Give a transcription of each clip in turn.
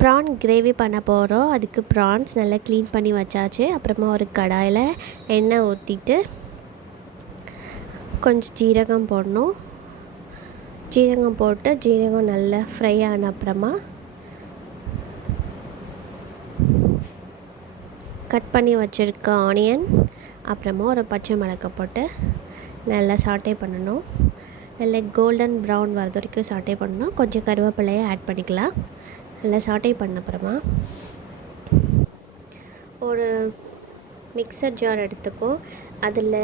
Prawn gravy பண்ண போகிறோம். அதுக்கு ப்ரான்ஸ் நல்லா க்ளீன் பண்ணி வச்சாச்சு. அப்புறமா ஒரு கடாயில் எண்ணெய் ஊற்றிட்டு கொஞ்சம் ஜீரகம் போடணும். ஜீரகம் போட்டு ஜீரகம் நல்லா ஃப்ரை ஆன அப்புறமா கட் பண்ணி வச்சுருக்க ஆனியன், அப்புறமா ஒரு பச்சை மிளகாய் போட்டு நல்லா சாட்டே பண்ணணும். நல்லா கோல்டன் ப்ரௌன் வர்றது வரைக்கும் சாட்டே பண்ணணும். கொஞ்சம் கருவேப்பிலையை ஆட் பண்ணிக்கலாம். நல்லா சாட்டே பண்ண அப்புறமா ஒரு மிக்சர் ஜார் எடுத்துப்போம். அதில்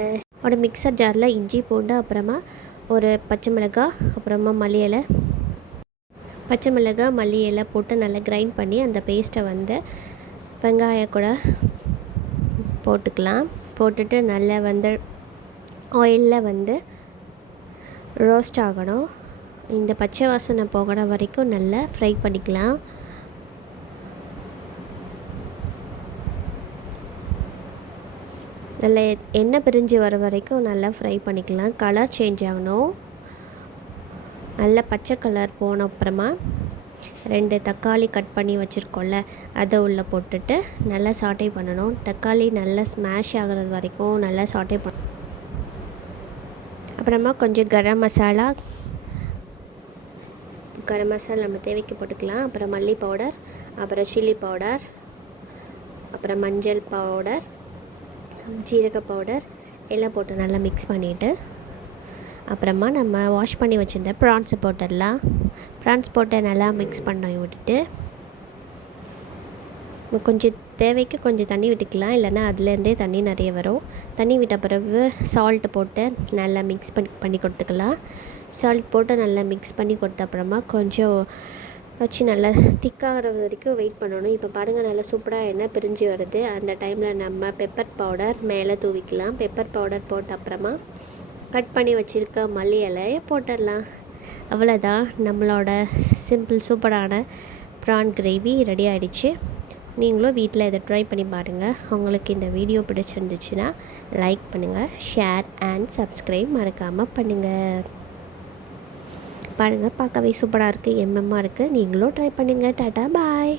ஒரு மிக்சர் ஜாரில் இஞ்சி பூண்டு, அப்புறமா ஒரு பச்சை மிளகாய், அப்புறமா மல்லி இலை, பச்சை மிளகாய் மல்லி இலை போட்டு நல்லா கிரைண்ட் பண்ணி அந்த பேஸ்ட்டை வெங்காயம் கூட போட்டுக்கலாம். போட்டுட்டு நல்லா ஆயிலில் ரோஸ்ட் ஆகணும். இந்த பச்சை வாசனை போகிற வரைக்கும் நல்லா ஃப்ரை பண்ணிக்கலாம். நல்லா எண்ணெய் பிரிஞ்சு வர வரைக்கும் நல்லா ஃப்ரை பண்ணிக்கலாம். கலர் சேஞ்ச் ஆகணும். நல்லா பச்சை கலர் போன அப்புறமா 2 தக்காளி கட் பண்ணி வச்சுருக்கோம்ல, அதை உள்ளே போட்டுட்டு நல்லா சாட்டே பண்ணணும். தக்காளி நல்லா ஸ்மாஷ் ஆகிறது வரைக்கும் நல்லா சாட்டே பண்ணணும். அப்புறமா கொஞ்சம் கரம் மசாலா நம்ம தேவைக்கு போட்டுக்கலாம். அப்புறம் மல்லி பவுடர், அப்புறம் சில்லி பவுடர், அப்புறம் மஞ்சள் பவுடர், ஜீரக பவுடர் எல்லாம் போட்டு நல்லா மிக்ஸ் பண்ணிவிட்டு அப்புறமா நம்ம வாஷ் பண்ணி வச்சுருந்த ப்ரான்ஸை போட்டுடலாம். ப்ரான்ஸ் போட்டு நல்லா மிக்ஸ் பண்ணி விட்டுட்டு கொஞ்சம் தேவைக்கு கொஞ்சம் தண்ணி விட்டுக்கலாம். இல்லைன்னா அதுலேருந்தே தண்ணி நிறைய வரும். தண்ணி விட்ட பிறகு சால்ட்டு போட்டு நல்லா மிக்ஸ் பண்ணி கொடுத்துக்கலாம். சால்ட் போட்டு நல்லா மிக்ஸ் பண்ணி கொடுத்த அப்புறமா கொஞ்சம் வச்சு நல்லா திக்காகிற வரைக்கும் வெயிட் பண்ணணும். இப்போ பாருங்கள், நல்லா சூப்பராக எண்ணெய் பிரிஞ்சு வருது. அந்த டைமில் நம்ம பெப்பர் பவுடர் மேலே தூவிக்கலாம். பெப்பர் பவுடர் போட்ட அப்புறமா கட் பண்ணி வச்சுருக்க மல்லி இலையை போட்டுடலாம். அவ்வளோதான், நம்மளோட சிம்பிள் சூப்பரான ப்ரான் கிரேவி ரெடி ஆகிடுச்சு. நீங்களும் வீட்டில் இதை ட்ரை பண்ணி பாருங்கள். உங்களுக்கு இந்த வீடியோ பிடிச்சிருந்துச்சுன்னா லைக் பண்ணுங்கள், ஷேர் அண்ட் சப்ஸ்கிரைப் மறக்காமல் பண்ணுங்கள். பாருங்கள், பார்க்கவே சூப்பராக இருக்குது, எம்எம்மாக இருக்குது. நீங்களும் ட்ரை பண்ணுங்கள். டாட்டா, பாய்.